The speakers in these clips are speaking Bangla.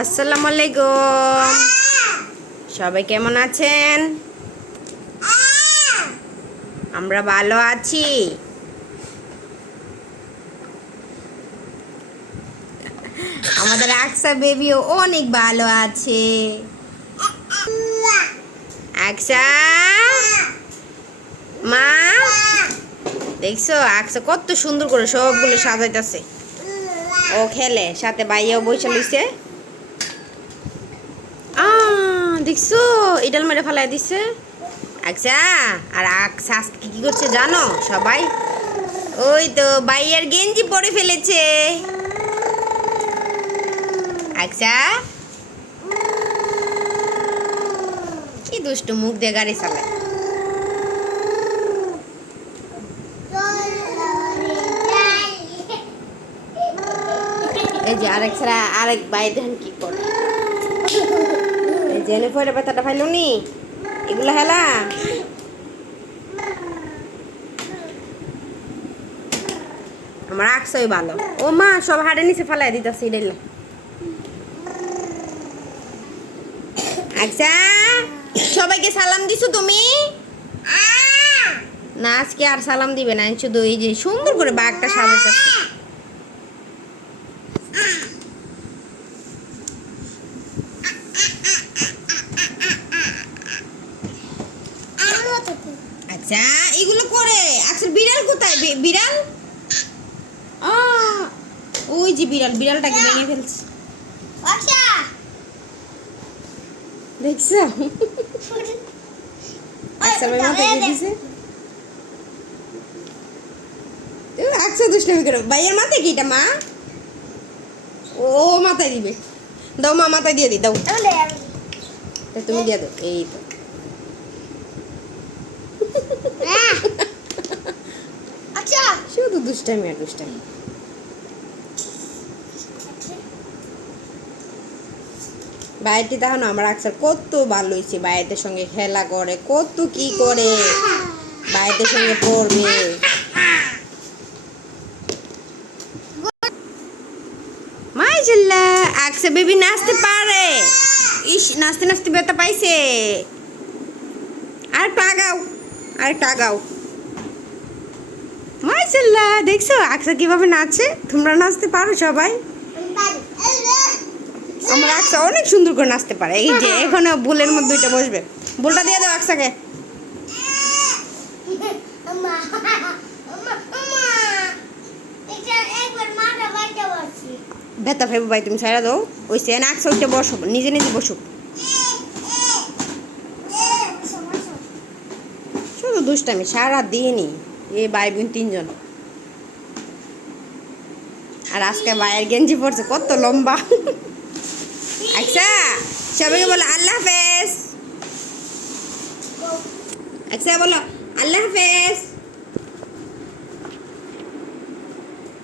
আসসালামু আলাইকুম। সবাই কেমন আছেন? আমরা ভালো আছি। আমাদের আকসা বেবিও অনেক ভালো আছে। মা? দেখছ, আকসা কত সুন্দর করে সবগুলো সাজাইতেছে। ও খেলে, সাথে বাইয়াও বসে লইছে। দেখছ? ইডাল মেরে ফেলাই দিছে। আচ্ছা আর আকসা আজকে কি করছে জানো সবাই? ওই তো বাইয়ের গেঞ্জি পরে ফেলেছে। আচ্ছা। কি দুষ্টু মুখ দিয়ে গাড়ি চালায়। এই যে আরেক ছাড়া আরেক বাই দেখেন কি করে? ব্যথাটা ফাইল এগুলো হেলা। আমার আকসই ভালো। ও মা, সব হাড়ে নিচে ফালাই দিতেছে আচ্ছা সবাইকে সালাম দিছো তুমি? না, আজকে আর সালাম দিবে না শুধু এই যে সুন্দর করে বাঘটা সাজাইতেছে। আচ্ছা এগুলো করে? আচ্ছা বিড়াল কোথায়? বিড়াল? ওই যে বিড়াল বিড়ালটাকে ভেঙে ফেলছে। দেখছ? আচ্ছা দিছে। আচ্ছা দুষ্টামি করো। ভাইয়ের মাথায় কি এটা মা? ও মাথায় দিবে। দাও মা মাথায় দিয়ে দি দাও। তুমি দিয়ে দাও। এই তো আচ্ছা শুধু দুষ্টামি আর দুষ্টামি। বাইরটি তাহলে আমার আকসার কত ভালো হয়েছে বাইরের সঙ্গে খেলা করে, কত কি করে বাইরের সঙ্গে পড়বে। বেবি নাচতে পারে। ইস, নাচতে নাচতে ব্যথা পাইছে। আর একটু আগাও আর একটু আগাও দেখছ? আকসা কীভাবে নাচে? তোমরা নাচতে পারো সবাই। আমার আকসা অনেক সুন্দর করে নাচতে পারে। এই যে, এখানে বুলের মধ্যে দুইটা বসবে। বুলটা দিয়ে দাও আকসাকে ব্যথা ফেবো ভাই, তুমি ছাড়া দাও। ওই সেন আকসা উঠে বসো। নিজে নিজে বসুক শুধু দুষ্টামি সারা দিনই এই ভাই বোন তিনজন আর আজকে ভাইয়ের গেঞ্জি পড়ছে কত লম্বা আচ্ছা সবাইকে বলো আল্লাহ হাফেজ আচ্ছা বলো আল্লাহ হাফেজ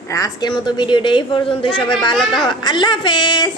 আর আজকের মতো ভিডিওটা এই পর্যন্ত সবাই ভালো থাকো আল্লাহ হাফেজ